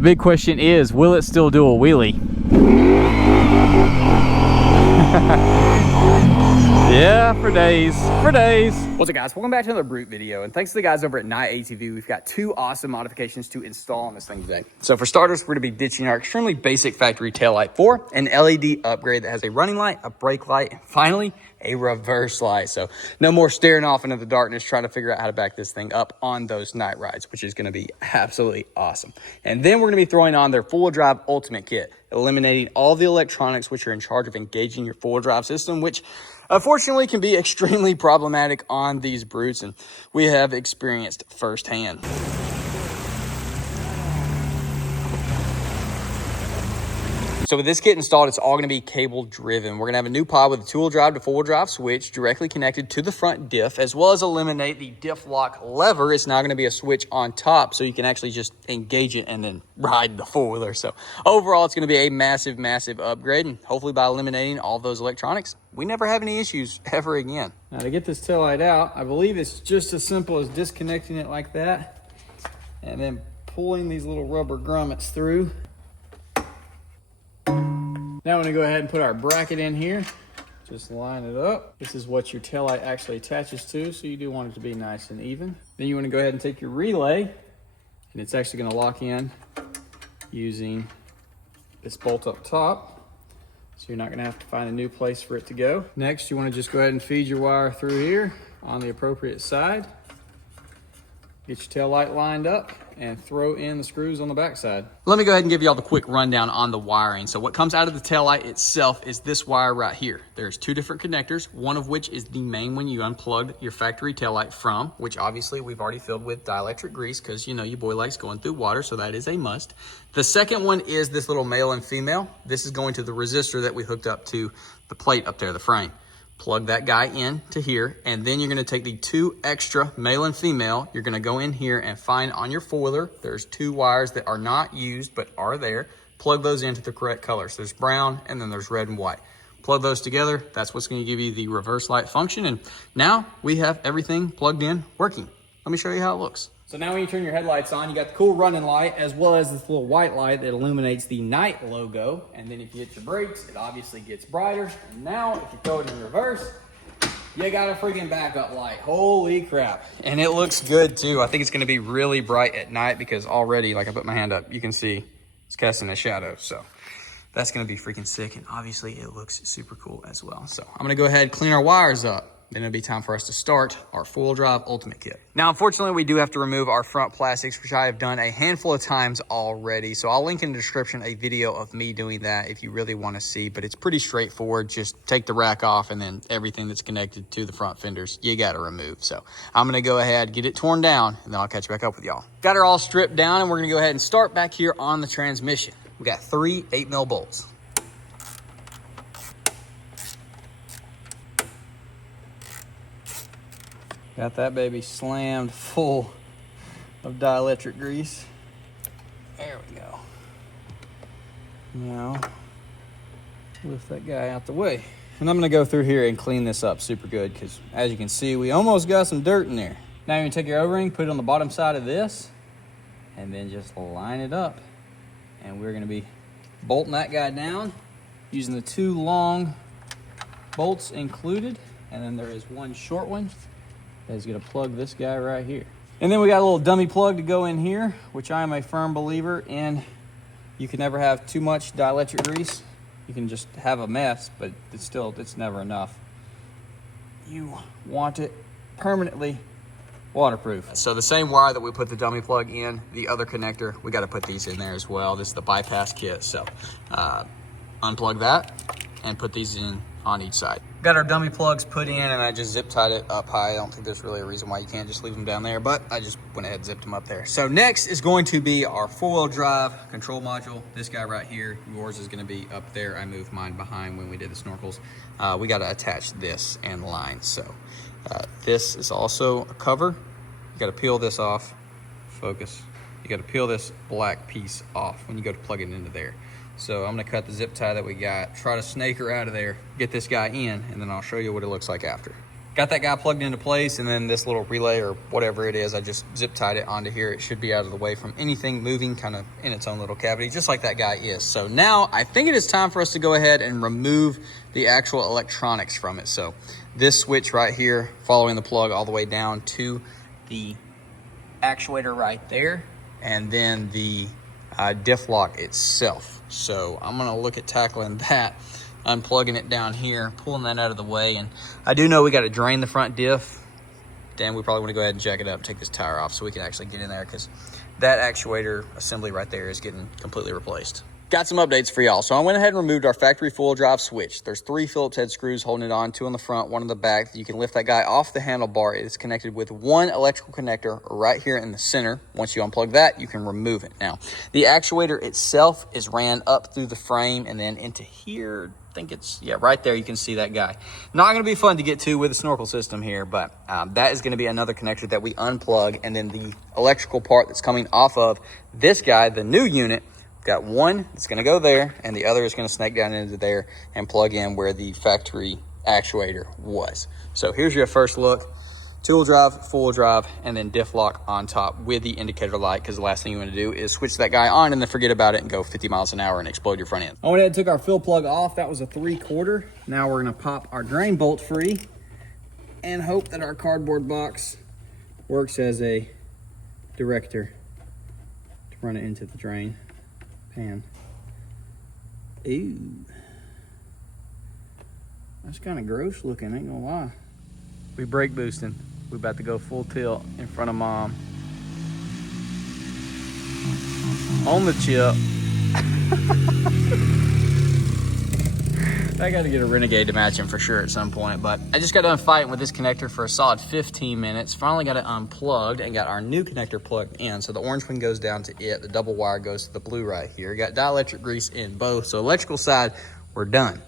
The big question is, will it still do a wheelie? Yeah, for days, for days. What's up, guys? Welcome back to another Brute video, and thanks to the guys over at Night ATV, we've got two awesome modifications to install on this thing today. So for starters, we're gonna be ditching our extremely basic factory taillight for an LED upgrade that has a running light, a brake light, and finally, a reverse light. So no more staring off into the darkness trying to figure out how to back this thing up on those night rides, which is gonna be absolutely awesome. And then we're gonna be throwing on their four-wheel drive ultimate kit, eliminating all the electronics which are in charge of engaging your four-wheel drive system, which unfortunately can be extremely problematic on these Brutes, and we have experienced firsthand. So with this kit installed, it's all going to be cable driven. We're going to have a new pod with a two-wheel drive to four-wheel drive switch directly connected to the front diff, as well as eliminate the diff lock lever. It's now going to be a switch on top, so you can actually just engage it and then ride the four-wheeler. So overall, it's going to be a massive, massive upgrade, and hopefully by eliminating all those electronics, we never have any issues ever again. Now to get this taillight out, I believe it's just as simple as disconnecting it like that, and then pulling these little rubber grommets through. Now I'm gonna go ahead and put our bracket in here. Just line it up. This is what your taillight actually attaches to, so you do want it to be nice and even. Then you wanna go ahead and take your relay, and it's actually gonna lock in using this bolt up top. So you're not gonna have to find a new place for it to go. Next, you wanna just go ahead and feed your wire through here on the appropriate side. Get your tail light lined up and throw in the screws on the back side. Let me go ahead and give you all the quick rundown on the wiring. So what comes out of the tail light itself is this wire right here. There's two different connectors, one of which is the main one you unplugged your factory tail light from, which obviously we've already filled with dielectric grease because you know your boy likes going through water, so that is a must. The second one is this little male and female. This is going to the resistor that we hooked up to the plate up there, the frame. Plug that guy in to here, and then you're gonna take the two extra male and female. You're gonna go in here and find on your four-wheeler, there's two wires that are not used but are there. Plug those into the correct colors. There's brown and then there's red and white. Plug those together. That's what's gonna give you the reverse light function. And now we have everything plugged in, working. Let me show you how it looks. So now when you turn your headlights on, you got the cool running light as well as this little white light that illuminates the night logo. And then if you hit your brakes, it obviously gets brighter. And now if you throw it in reverse, you got a freaking backup light. Holy crap. And it looks good too. I think it's gonna be really bright at night because already, like I put my hand up, you can see it's casting a shadow. So that's gonna be freaking sick. And obviously it looks super cool as well. So I'm gonna go ahead and clean our wires up. Then it'll be time for us to start our four-wheel drive ultimate kit. Now, unfortunately, we do have to remove our front plastics, which I have done a handful of times already. So I'll link in the description a video of me doing that if you really want to see, but it's pretty straightforward. Just take the rack off and then everything that's connected to the front fenders, you got to remove. So I'm going to go ahead, get it torn down, and then I'll catch back up with y'all. Got her all stripped down, and we're going to go ahead and start back here on the transmission. We got 3 8mm bolts. Got that baby slammed full of dielectric grease. There we go. Now, lift that guy out the way. And I'm gonna go through here and clean this up super good because as you can see, we almost got some dirt in there. Now you're gonna take your O-ring, put it on the bottom side of this, and then just line it up. And we're gonna be bolting that guy down using the 2 long bolts included. And then there is 1 short one. Is gonna plug this guy right here. And then we got a little dummy plug to go in here, which I am a firm believer in. You can never have too much dielectric grease. You can just have a mess, but it's never enough. You want it permanently waterproof. So the same wire that we put the dummy plug in, the other connector, we gotta put these in there as well. This is the bypass kit, so unplug that and put these in on each side. Got our dummy plugs put in and I just zip tied it up high. I don't think there's really a reason why you can't just leave them down there, but I just went ahead and zipped them up there. So next is going to be our 4-wheel drive control module. This guy right here, yours is gonna be up there. I moved mine behind when we did the snorkels. We gotta attach this and line. So this is also a cover. You gotta peel this off, focus. You gotta peel this black piece off when you go to plug it into there. So I'm gonna cut the zip tie that we got, try to snake her out of there, get this guy in, and then I'll show you what it looks like after. Got that guy plugged into place, and then this little relay or whatever it is, I just zip tied it onto here. It should be out of the way from anything moving kind of in its own little cavity, just like that guy is. So now I think it is time for us to go ahead and remove the actual electronics from it. So this switch right here, following the plug all the way down to the actuator right there, and then the diff lock itself. So I'm gonna look at tackling that, unplugging it down here, pulling that out of the way. And I do know we got to drain the front diff. Then we probably want to go ahead and jack it up, take this tire off so we can actually get in there, because that actuator assembly right there is getting completely replaced. Got some updates for y'all. So I went ahead and removed our factory full drive switch. There's 3 Phillips head screws holding it on, 2 on the front, 1 on the back. You can lift that guy off the handlebar. It is connected with 1 electrical connector right here in the center. Once you unplug that, you can remove it. Now, the actuator itself is ran up through the frame and then into here. I think it's, yeah, right there. You can see that guy. Not going to be fun to get to with a snorkel system here, but that is going to be another connector that we unplug. And then the electrical part that's coming off of this guy, the new unit, got 1 that's going to go there, and the other is going to snake down into there and plug in where the factory actuator was. So here's your first look. 2-wheel drive, 4-wheel drive, and then diff lock on top with the indicator light, because the last thing you want to do is switch that guy on and then forget about it and go 50 miles an hour and explode your front end. I went ahead and took our fill plug off. That was a 3/4. Now we're going to pop our drain bolt free and hope that our cardboard box works as a director to run it into the drain pan. Ooh, that's kind of gross looking, ain't gonna lie. We brake boosting. We about to go full tilt in front of mom on the chip. I got to get a Renegade to match him for sure at some point, but I just got done fighting with this connector for a solid 15 minutes. Finally got it unplugged and got our new connector plugged in. So the orange one goes down to it. The double wire goes to the blue right here. Got dielectric grease in both. So electrical side, we're done.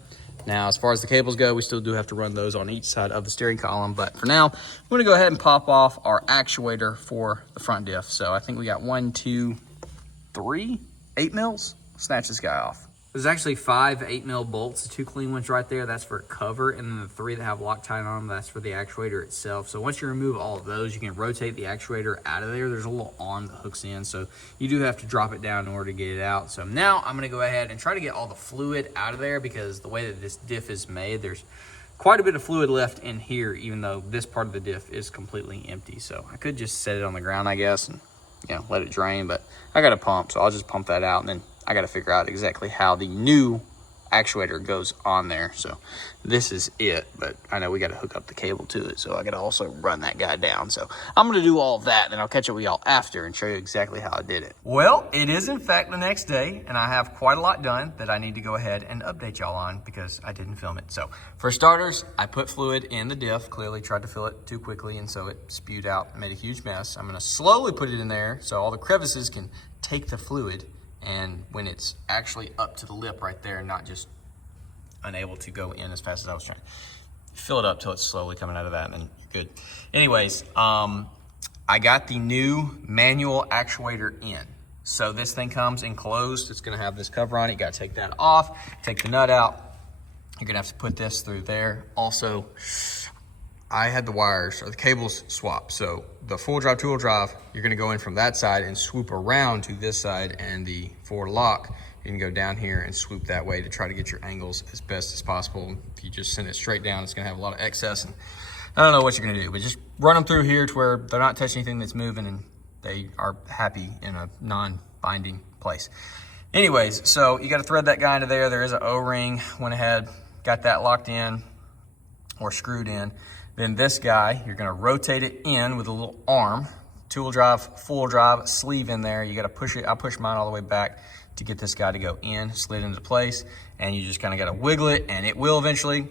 Now, as far as the cables go, we still do have to run those on each side of the steering column. But for now, I'm going to go ahead and pop off our actuator for the front diff. So I think we got 1, 2, 3, 8 mils. Snatch this guy off. There's actually 5 8-mil bolts, the 2 clean ones right there, that's for cover, and then the 3 that have Loctite on them, that's for the actuator itself. So once you remove all of those, you can rotate the actuator out of there. There's a little arm that hooks in, so you do have to drop it down in order to get it out. So now I'm gonna go ahead and try to get all the fluid out of there, because the way that this diff is made, there's quite a bit of fluid left in here, even though this part of the diff is completely empty. So I could just set it on the ground, I guess, and let it drain, but I got a pump, so I'll just pump that out, and then I got to figure out exactly how the new actuator goes on there. So this is it, but I know we got to hook up the cable to it, so I got to also run that guy down. So I'm going to do all of that, and I'll catch up with y'all after and show you exactly how I did it. Well, it is in fact the next day, and I have quite a lot done that I need to go ahead and update y'all on because I didn't film it. So for starters, I put fluid in the diff, clearly tried to fill it too quickly, and so it spewed out and made a huge mess. I'm going to slowly put it in there so all the crevices can take the fluid, and when it's actually up to the lip right there, not just unable to go in as fast as I was trying, fill it up till it's slowly coming out of that, and then you're good. Anyways, I got the new manual actuator in. So this thing comes enclosed. It's gonna have this cover on it. You gotta take that off, take the nut out. You're gonna have to put this through there. Also, I had the wires or the cables swapped. So the 4-wheel drive, 2-wheel drive, you're gonna go in from that side and swoop around to this side, and the forward lock, you can go down here and swoop that way to try to get your angles as best as possible. If you just send it straight down, it's gonna have a lot of excess, and I don't know what you're gonna do, but just run them through here to where they're not touching anything that's moving and they are happy in a non-binding place. Anyways, so you gotta thread that guy into there. There is an O-ring, went ahead, got that locked in or screwed in. Then this guy, you're gonna rotate it in with a little arm, 2-wheel drive, 4-wheel drive, sleeve in there. You gotta push it, I push mine all the way back to get this guy to go in, slid into place, and you just kinda gotta wiggle it, and it will eventually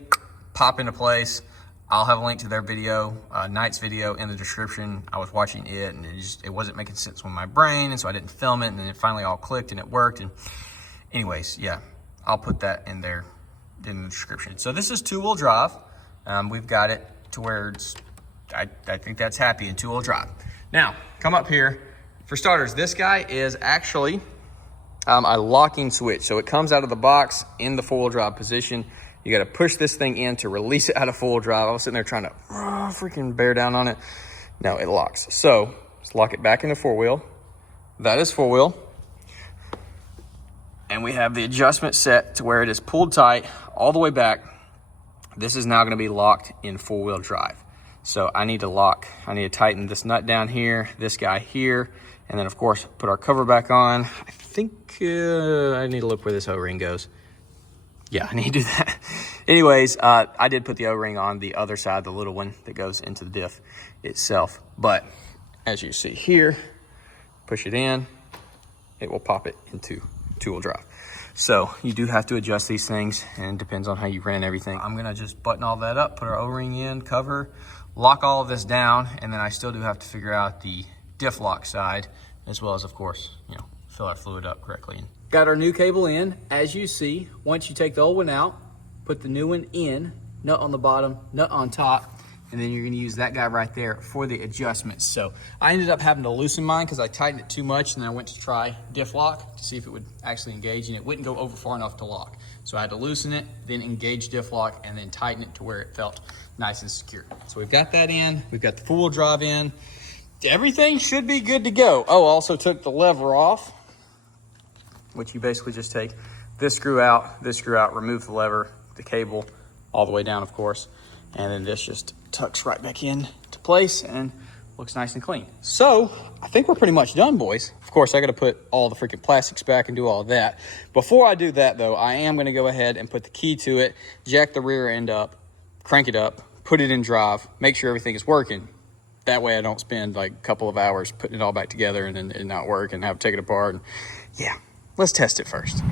pop into place. I'll have a link to their video, Knight's video, in the description. I was watching it, and it wasn't making sense with my brain, and so I didn't film it, and then it finally all clicked and it worked. And anyways, yeah, I'll put that in there in the description. So this is 2-wheel drive. We've got it to where it's, I think that's happy in 2-wheel drive. Now, come up here. For starters, this guy is actually a locking switch. So it comes out of the box in the 4-wheel drive position, You got to push this thing in to release it out of full drive. I was sitting there trying to freaking bear down on it. No, it locks. So let's lock it back into four wheel. That is four wheel. And we have the adjustment set to where it is pulled tight all the way back. This is now going to be locked in four wheel drive. So I need to tighten this nut down here, this guy here, and then of course put our cover back on. I think I need to look where this O-ring goes. Yeah, I need to do that. Anyways, I did put the O-ring on the other side, the little one that goes into the diff itself. But as you see here, push it in, it will pop it into two-wheel drive. So you do have to adjust these things, and it depends on how you ran everything. I'm gonna just button all that up, put our O-ring in, cover, lock all of this down, and then I still do have to figure out the diff lock side, as well as, of course, you know, fill our fluid up correctly. Got our new cable in. As you see, once you take the old one out, put the new one in, nut on the bottom, nut on top, and then you're gonna use that guy right there for the adjustments. So I ended up having to loosen mine because I tightened it too much, and then I went to try diff lock to see if it would actually engage, and it wouldn't go over far enough to lock. So I had to loosen it, then engage diff lock, and then tighten it to where it felt nice and secure. So we've got that in, we've got the four-wheel drive in. Everything should be good to go. Oh, also took the lever off, which you basically just take this screw out, remove the lever, the cable, all the way down, of course, and then this just tucks right back in to place and looks nice and clean. So I think we're pretty much done, boys. Of course, I got to put all the freaking plastics back and do all of that. Before I do that, though, I am going to go ahead and put the key to it, jack the rear end up, crank it up, put it in drive, make sure everything is working. That way I don't spend like a couple of hours putting it all back together and then it not work and have to take it apart. And yeah, let's test it first.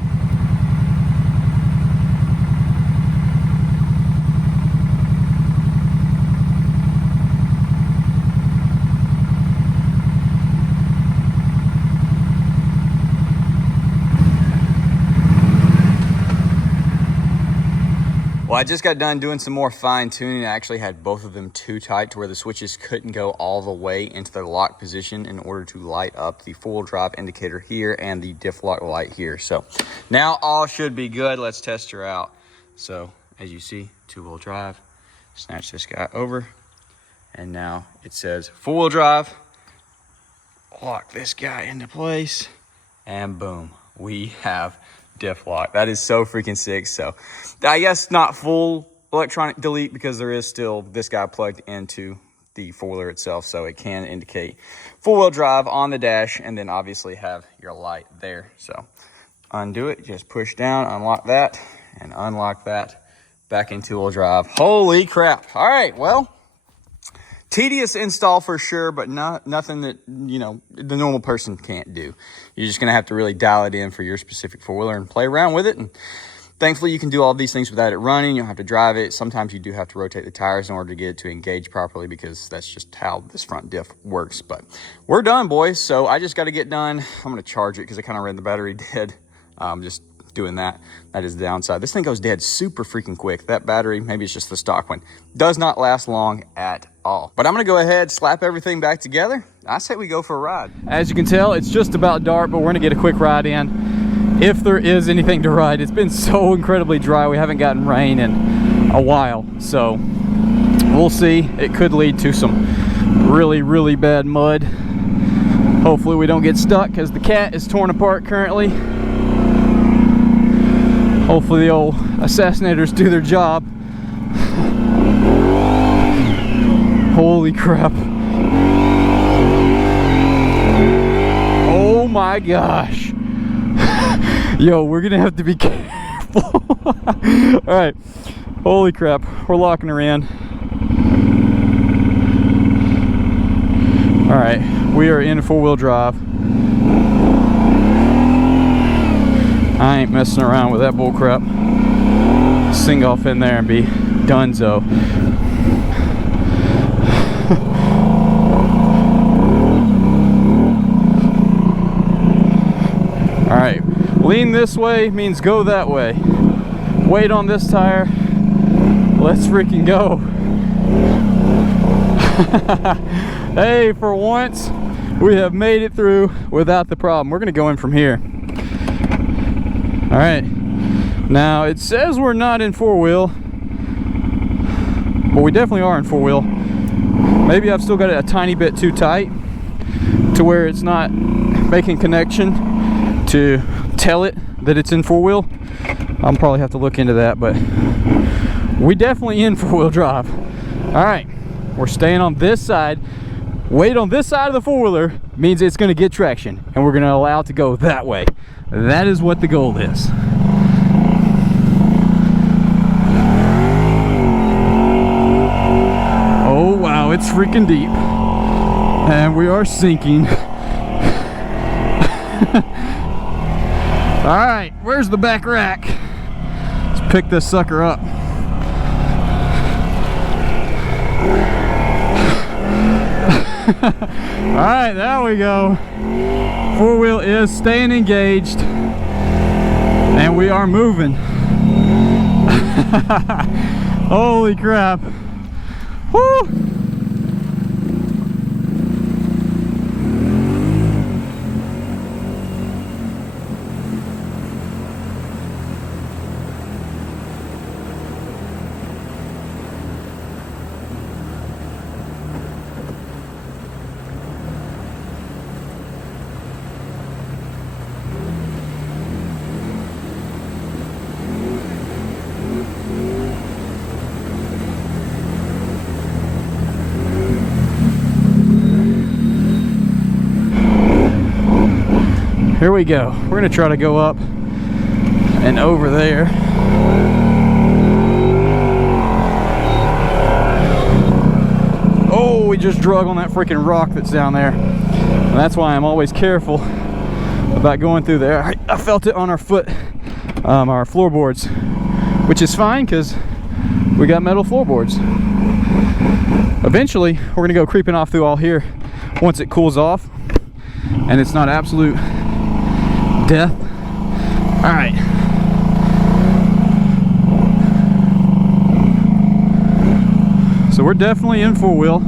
Well, I just got done doing some more fine tuning. I actually had both of them too tight to where the switches couldn't go all the way into their lock position in order to light up the four-wheel drive indicator here and the diff lock light here. So now all should be good. Let's test her out. So as you see, two-wheel drive, snatch this guy over, and now it says four-wheel drive. Lock this guy into place, and boom, we have diff lock. That is so freaking sick. So I guess not full electronic delete because there is still this guy plugged into the four-wheeler itself, so it can indicate four-wheel drive on the dash and then obviously have your light there. So undo it, just push down, unlock that, and unlock that back into two-wheel drive. Holy crap. All right, well, tedious install for sure, but nothing that, you know, the normal person can't do. You're just going to have to really dial it in for your specific four-wheeler and play around with it. And thankfully, you can do all these things without it running. You don't have to drive it. Sometimes you do have to rotate the tires in order to get it to engage properly because that's just how this front diff works. But we're done, boys. So I just got to get done. I'm going to charge it because I kind of ran the battery dead. Just doing that. That is the downside. This thing goes dead super freaking quick. That battery, maybe it's just the stock one, does not last long at all. But I'm gonna go ahead, slap everything back together. I say we go for a ride. As you can tell, it's just about dark, but we're gonna get a quick ride in. If there is anything to ride, it's been so incredibly dry. We haven't gotten rain in a while, so we'll see. It could lead to some really, really bad mud. Hopefully we don't get stuck because the cat is torn apart currently. Hopefully the old assassinators do their job. Holy crap. Oh my gosh. Yo, we're gonna have to be careful. All right, holy crap, we're locking her in. All right, we are in four-wheel drive. I ain't messing around with that bull crap. Sing off in there and be donezo. All right, lean this way means go that way. Weight on this tire. Let's freaking go. Hey, for once, we have made it through without the problem. We're gonna go in from here. All right, Now it says we're not in 4-wheel, but we definitely are in 4-wheel. Maybe I've still got it a tiny bit too tight to where it's not making connection to tell it that it's in 4-wheel. I'll probably have to look into that, but we definitely in 4-wheel drive. All right, we're staying on this side. Weight on this side of the 4-wheeler means it's going to get traction, and we're going to allow it to go that way. That is what the goal is. Oh wow, it's freaking deep, and we are sinking. All right, where's the back rack? Let's pick this sucker up. All right, there we go. 4-wheel is staying engaged, and we are moving. Holy crap. Woo! Here we go. We're gonna try to go up and over there. Oh, we just drug on that freaking rock that's down there. And that's why I'm always careful about going through there. I felt it on our foot, our floorboards, which is fine because we got metal floorboards. Eventually, we're gonna go creeping off through all here once it cools off and it's not absolute death. All right. So we're definitely in 4-wheel.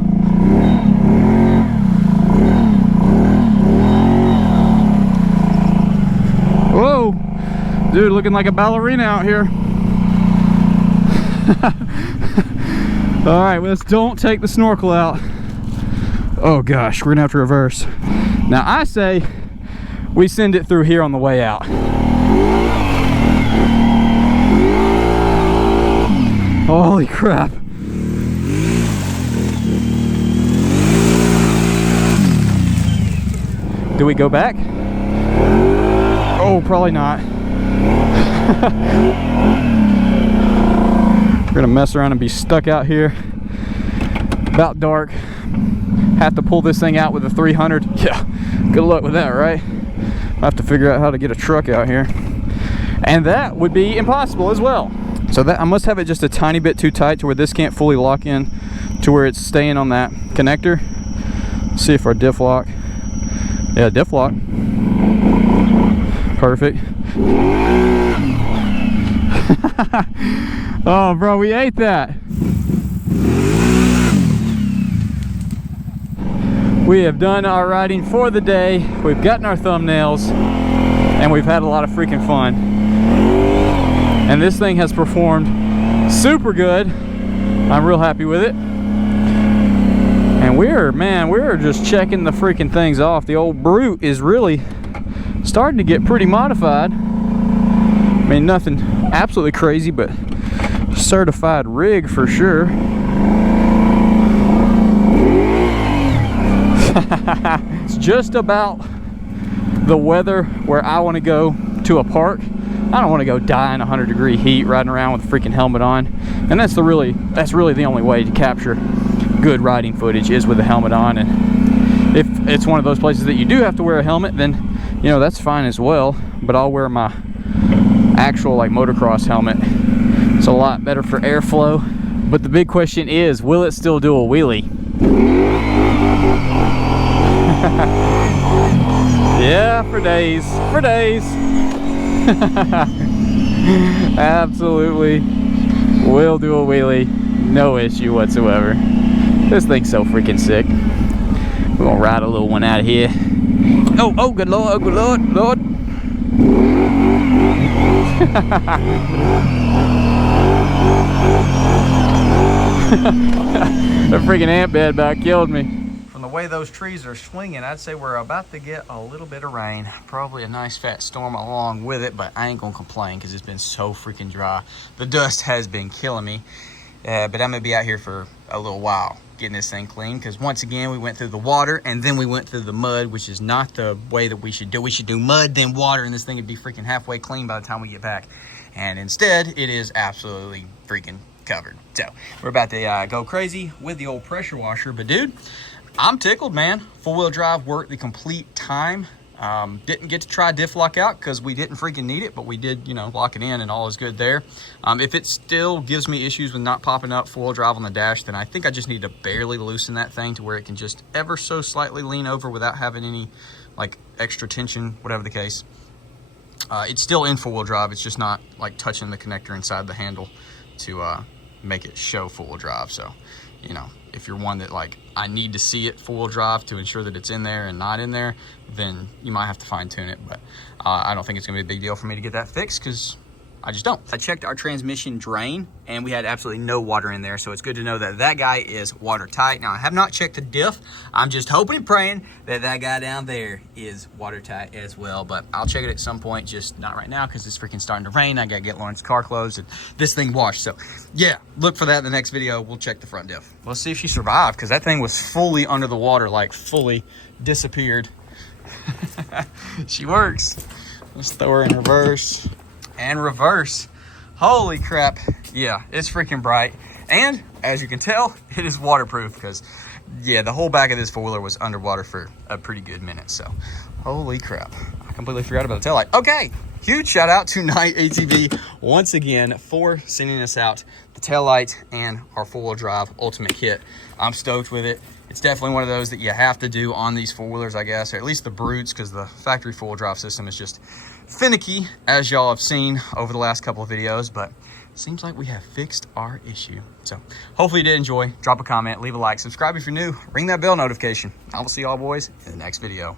Whoa, dude, looking like a ballerina out here. All right, let's don't take the snorkel out. Oh gosh, we're gonna have to reverse. Now I say we send it through here on the way out. Holy crap. Do we go back? Oh, probably not. We're gonna mess around and be stuck out here. About dark. Have to pull this thing out with a 300. Yeah, good luck with that, right? I have to figure out how to get a truck out here, and that would be impossible as well. So that I must have it just a tiny bit too tight to where this can't fully lock in to where it's staying on that connector. Let's see if our diff lock, yeah, diff lock, perfect. Oh bro, we ate that. We have done our riding for the day. We've gotten our thumbnails, and we've had a lot of freaking fun. And this thing has performed super good. I'm real happy with it. And we're just checking the freaking things off. The old Brute is really starting to get pretty modified. I mean, nothing absolutely crazy, but certified rig for sure. It's just about the weather where I want to go to a park. I don't want to go die in 100-degree heat riding around with a freaking helmet on, and that's really the only way to capture good riding footage is with a helmet on. And if it's one of those places that you do have to wear a helmet, then you know that's fine as well, but I'll wear my actual like motocross helmet. It's a lot better for airflow. But the big question is, will it still do a wheelie? Yeah, for days. Absolutely will do a wheelie, no issue whatsoever. This thing's so freaking sick. We're gonna ride a little one out of here. Oh good lord, oh good lord. That freaking ant bed about killed me. From the way those trees are swinging, I'd say we're about to get a little bit of rain. Probably a nice fat storm along with it, but I ain't gonna complain because it's been so freaking dry. The dust has been killing me, but I'm gonna be out here for a little while getting this thing clean, because once again we went through the water and then we went through the mud, which is not the way that we should do. We should do mud then water, and this thing would be freaking halfway clean by the time we get back. And instead it is absolutely freaking covered. So we're about to go crazy with the old pressure washer. But dude, I'm tickled, man. Four-wheel drive worked the complete time. Didn't get to try diff lock out because we didn't freaking need it, but we did, you know, lock it in and all is good there. If it still gives me issues with not popping up four-wheel drive on the dash, then I think I just need to barely loosen that thing to where it can just ever so slightly lean over without having any like extra tension, whatever the case. It's still in four-wheel drive. It's just not like touching the connector inside the handle to make it show four-wheel drive. So, you know, if you're one that like, I need to see it four-wheel drive to ensure that it's in there and not in there, then you might have to fine tune it. But I don't think it's gonna be a big deal for me to get that fixed because I just don't. I checked our transmission drain and we had absolutely no water in there. So it's good to know that that guy is watertight. Now I have not checked the diff. I'm just hoping and praying that that guy down there is watertight as well. But I'll check it at some point, just not right now because it's freaking starting to rain. I gotta get Lauren's car closed and this thing washed. So yeah, look for that in the next video. We'll check the front diff. Let's see if she survived, because that thing was fully under the water, like fully disappeared. She works. Let's throw her in reverse. And reverse. Holy crap. Yeah, it's freaking bright. And as you can tell, it is waterproof because, yeah, the whole back of this four-wheeler was underwater for a pretty good minute. So, holy crap. I completely forgot about the taillight. Okay, huge shout out to Night ATV once again for sending us out the taillight and our four-wheel drive ultimate kit. I'm stoked with it. It's definitely one of those that you have to do on these four-wheelers, I guess, or at least the Brutes, because the factory four-wheel drive system is just finicky, as y'all have seen over the last couple of videos. But seems like we have fixed our issue. So hopefully you did enjoy. Drop a comment, leave a like, subscribe if you're new, ring that bell notification. I will see y'all boys in the next video.